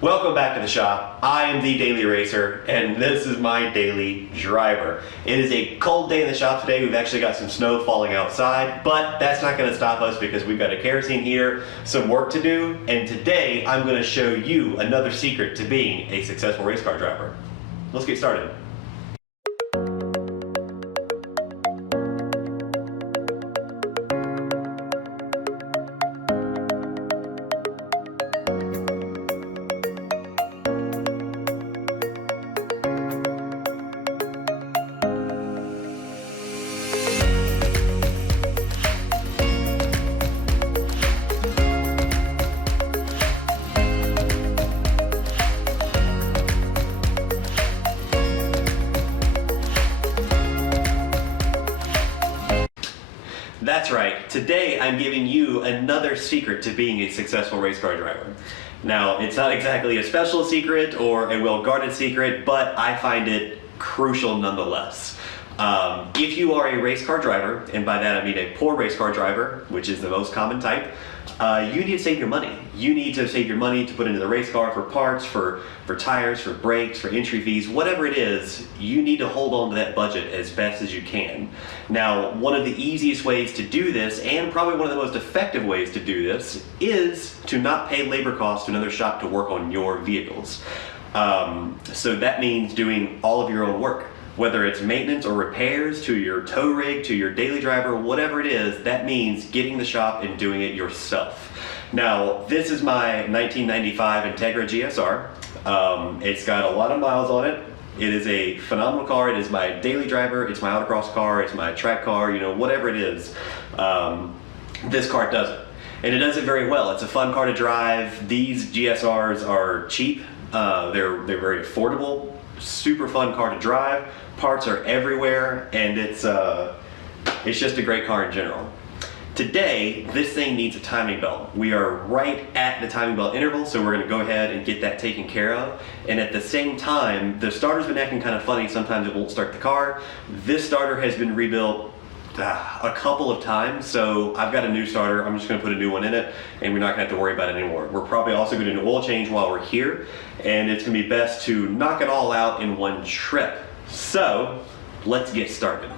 Welcome back to the shop. I am The.Daily.Racer, and this is my daily driver. It is a cold day in the shop today. We've actually got some snow falling outside, but that's not going to stop us because we've got a kerosene heater, some work to do, and today I'm going to show you another secret to being a successful race car driver. Let's get started. That's right. Today I'm giving you another secret to being a successful race car driver. Now, it's not exactly a special secret or a well-guarded secret, but I find it crucial nonetheless. If you are a race car driver, and by that I mean a poor race car driver, which is the most common type, you need to save your money. You need to save your money to put into the race car for parts, for tires, for brakes, for entry fees, whatever it is, you need to hold on to that budget as best as you can. Now, one of the easiest ways to do this, and probably one of the most effective ways to do this, is to not pay labor costs to another shop to work on your vehicles. So that means doing all of your own work. Whether it's maintenance or repairs to your tow rig, to your daily driver, whatever it is, that means getting the shop and doing it yourself. Now, this is my 1995 Integra GSR. It's got a lot of miles on it. It is a phenomenal car. It is my daily driver, it's my autocross car, it's my track car, you know, whatever it is. This car does it. And it does it very well. It's a fun car to drive. These GSRs are cheap. They're very affordable. Super fun car to drive. Parts are everywhere, and it's just a great car in general. Today, this thing needs a timing belt. We are right at the timing belt interval, so we're going to go ahead and get that taken care of. And at the same time, the starter's been acting kind of funny. Sometimes it won't start the car. This starter has been rebuilt a couple of times, so I've got a new starter. I'm just going to put a new one in it, and we're not going to have to worry about it anymore. We're probably also going to do an oil change while we're here, and it's going to be best to knock it all out in one trip. So let's get started.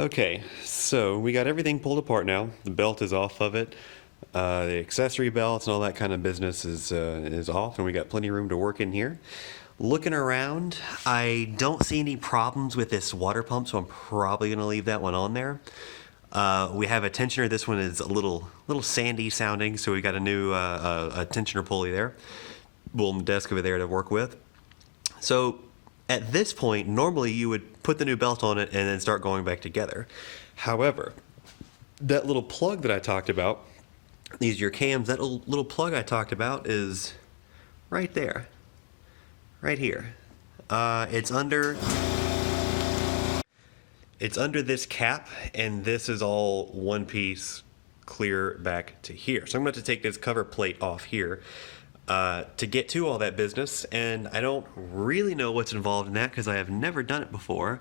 Okay, so we got everything pulled apart now. The belt is off of it. The accessory belts and all that kind of business is off, and we got plenty of room to work in here. Looking around, I don't see any problems with this water pump, so I'm probably going to leave that one on there. We have a tensioner. This one is a little sandy sounding, so we got a new a tensioner pulley there. Little desk over there to work with. So at this point, normally you would put the new belt on it and then start going back together. However, that little plug that I talked about, these are your cams, that little plug I talked about is right there. Right here. It's under this cap, and this is all one piece clear back to here. So I'm going to have to take this cover plate off here to get to all that business, and I don't really know what's involved in that because I have never done it before,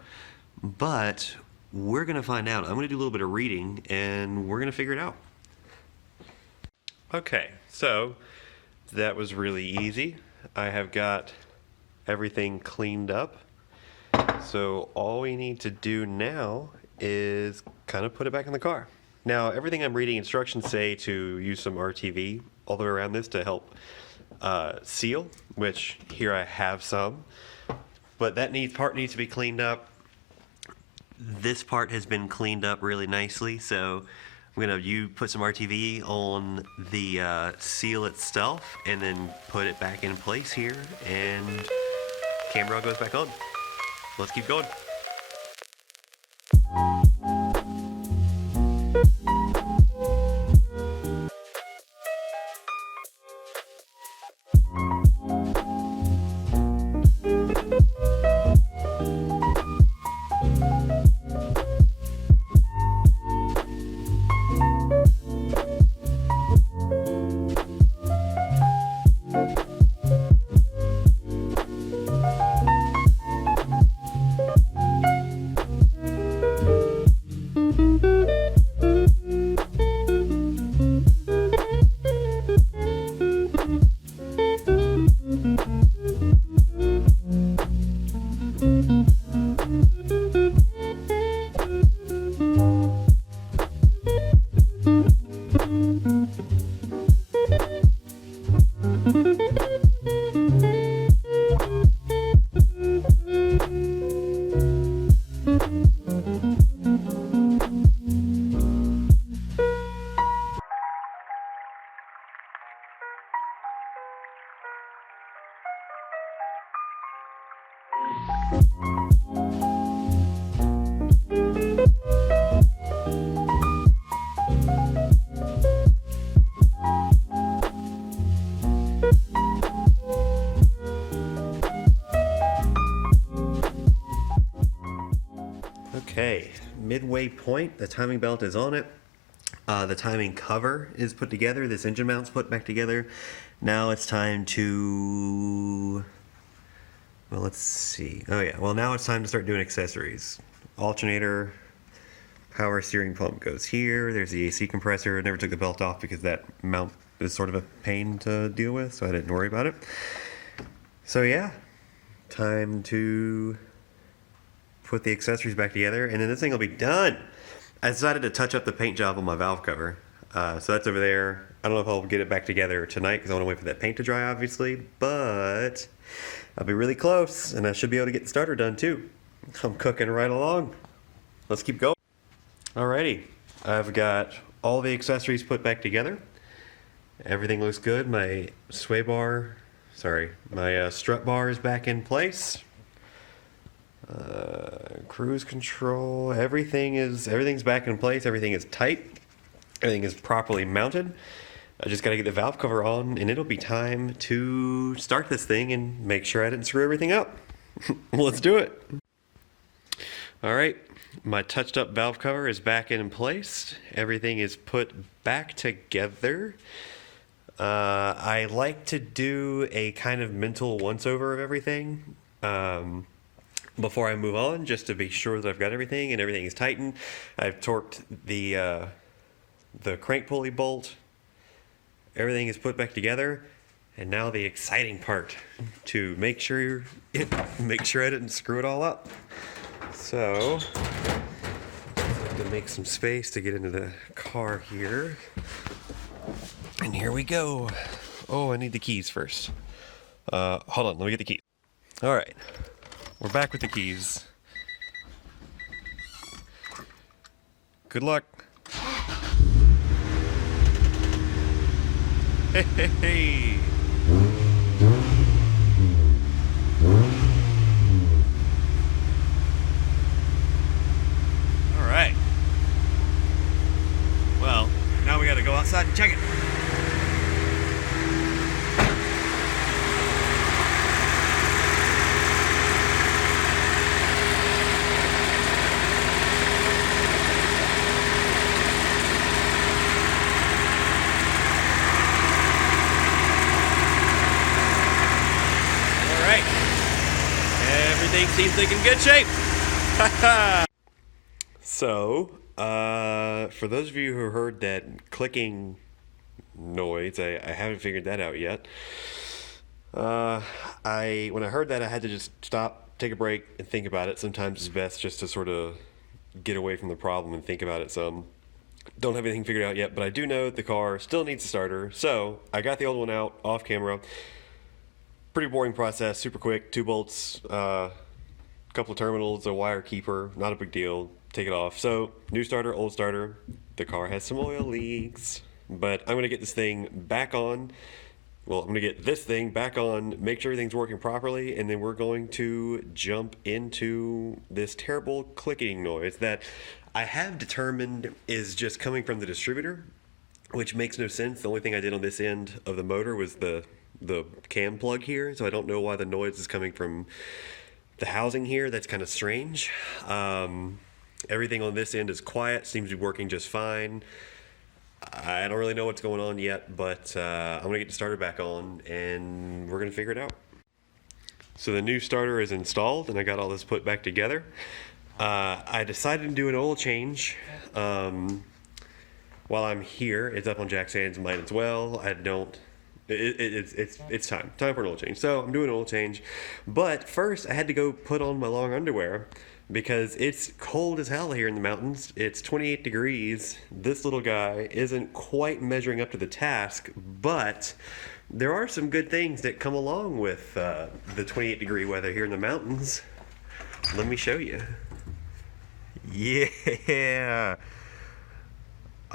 but we're going to find out. I'm going to do a little bit of reading, and we're going to figure it out. Okay, so that was really easy. I have got everything cleaned up. So all we need to do now is kind of put it back in the car. Now, everything I'm reading instructions say to use some RTV all the way around this to help seal, which here I have some. But that part needs to be cleaned up. This part has been cleaned up really nicely, so I'm going to put some RTV on the seal itself and then put it back in place here, and camera goes back on. Let's keep going. Okay, midway point, the timing belt is on it. The timing cover is put together. This engine mount's put back together. Now it's time to, well, let's see. Oh yeah, well now it's time to start doing accessories. Alternator, power steering pump goes here. There's the AC compressor. I never took the belt off because that mount is sort of a pain to deal with, so I didn't worry about it. So yeah, time to put the accessories back together, and then this thing will be done. I decided to touch up the paint job on my valve cover, so that's over there. I don't know if I'll get it back together tonight because I want to wait for that paint to dry, obviously, but I'll be really close, and I should be able to get the starter done too. I'm cooking right along. Let's keep going. Alrighty, I've got all the accessories put back together. Everything looks good. My my strut bar is back in place. Cruise control, everything's back in place. Everything is tight. Everything is properly mounted. I just got to get the valve cover on, and it'll be time to start this thing and make sure I didn't screw everything up. Let's do it. All right, my touched up valve cover is back in place. Everything is put back together. I like to do a kind of mental once-over of everything before I move on, just to be sure that I've got everything and everything is tightened. I've torqued the crank pulley bolt. Everything is put back together, and now the exciting part, to make sure I didn't screw it all up. So I have to make some space to get into the car here. And here we go. Oh, I need the keys first. Hold on, let me get the keys. All right, we're back with the keys. Good luck. Hey, hey, hey. All right. Well, now we gotta go outside and check it. Everything seems like in good shape. So, for those of you who heard that clicking noise, I haven't figured that out yet. When I heard that, I had to just stop, take a break, and think about it. Sometimes it's best just to sort of get away from the problem and think about it some. Don't have anything figured out yet, but I do know the car still needs a starter. So I got the old one out off camera. Pretty boring process, super quick, 2 bolts, couple of terminals, a wire keeper, not a big deal, take it off. So new starter, old starter, the car has some oil leaks, but I'm gonna get this thing back on. Well, I'm gonna get this thing back on, make sure everything's working properly, and then we're going to jump into this terrible clicking noise that I have determined is just coming from the distributor, which makes no sense. The only thing I did on this end of the motor was the cam plug here, so I don't know why the noise is coming from the housing here. That's kind of strange. Everything on this end is quiet, seems to be working just fine. I don't really know what's going on yet, but I'm gonna get the starter back on and we're gonna figure it out. So the new starter is installed and I got all this put back together. I decided to do an oil change while I'm here. It's up on Jack Sands' mind as well. It's time for an oil change. So I'm doing an oil change, but first I had to go put on my long underwear because it's cold as hell here in the mountains. It's 28 degrees. This little guy isn't quite measuring up to the task, but there are some good things that come along with the 28 degree weather here in the mountains. Let me show you. Yeah.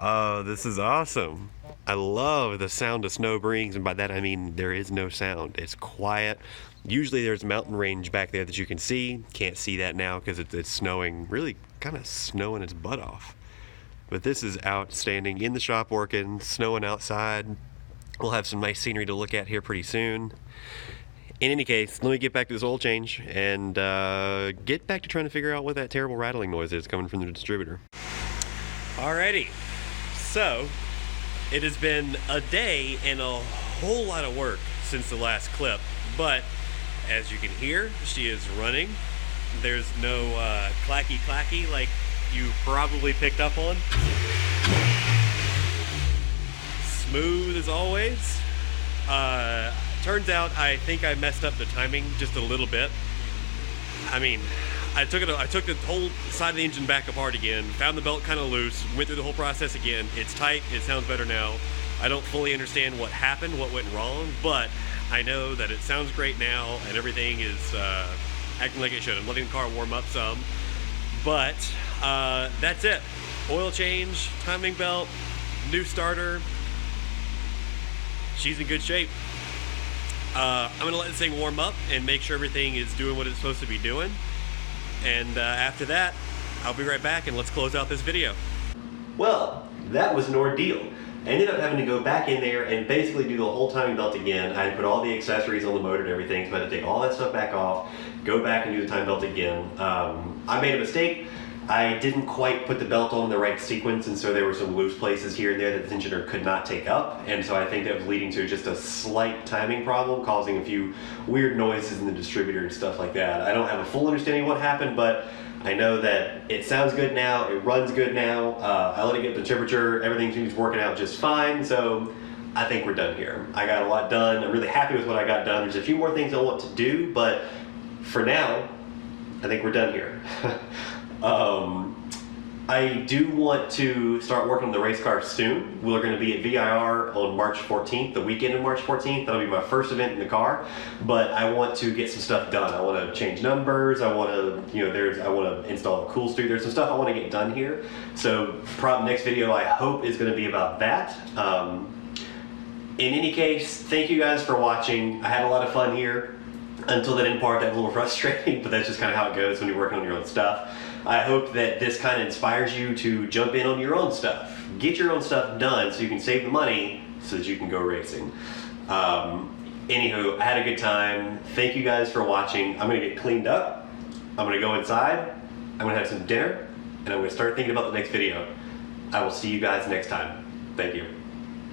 Oh, this is awesome. I love the sound of snow brings, and by that I mean there is no sound. It's quiet. Usually there's a mountain range back there that you can see. Can't see that now because it's snowing, really kind of snowing its butt off. But this is outstanding. In the shop working, snowing outside. We'll have some nice scenery to look at here pretty soon. In any case, let me get back to this oil change and get back to trying to figure out what that terrible rattling noise is coming from the distributor. Alrighty, so it has been a day and a whole lot of work since the last clip, but as you can hear, she is running. There's no clacky clacky like you probably picked up on. Smooth as always. Turns out I think I messed up the timing just a little bit. I mean, I took the whole side of the engine back apart again, found the belt kind of loose, went through the whole process again. It's tight, it sounds better now. I don't fully understand what happened, what went wrong, but I know that it sounds great now and everything is acting like it should. I'm letting the car warm up some, but that's it. Oil change, timing belt, new starter. She's in good shape. I'm gonna let this thing warm up and make sure everything is doing what it's supposed to be doing. And after that, I'll be right back and let's close out this video. Well, that was an ordeal. I ended up having to go back in there and basically do the whole timing belt again. I had put all the accessories on the motor and everything, so I had to take all that stuff back off, go back and do the timing belt again. I made a mistake. I didn't quite put the belt on in the right sequence, and so there were some loose places here and there that the tensioner could not take up, and so I think that was leading to just a slight timing problem, causing a few weird noises in the distributor and stuff like that. I don't have a full understanding of what happened, but I know that it sounds good now, it runs good now, I let it get the temperature, everything seems working out just fine, so I think we're done here. I got a lot done, I'm really happy with what I got done. There's a few more things I want to do, but for now, I think we're done here. I do want to start working on the race car soon. We're going to be at VIR on March 14th, the weekend of March 14th. That'll be my first event in the car. But I want to get some stuff done. I want to change numbers. I want to, I want to install a cool street. There's some stuff I want to get done here. So, next video I hope is going to be about that. In any case, thank you guys for watching. I had a lot of fun here until that end part that was a little frustrating, but that's just kind of how it goes when you're working on your own stuff. I hope that this kind of inspires you to jump in on your own stuff. Get your own stuff done so you can save the money so that you can go racing. Anywho, I had a good time. Thank you guys for watching. I'm gonna get cleaned up. I'm gonna go inside. I'm gonna have some dinner, and I'm gonna start thinking about the next video. I will see you guys next time. Thank you.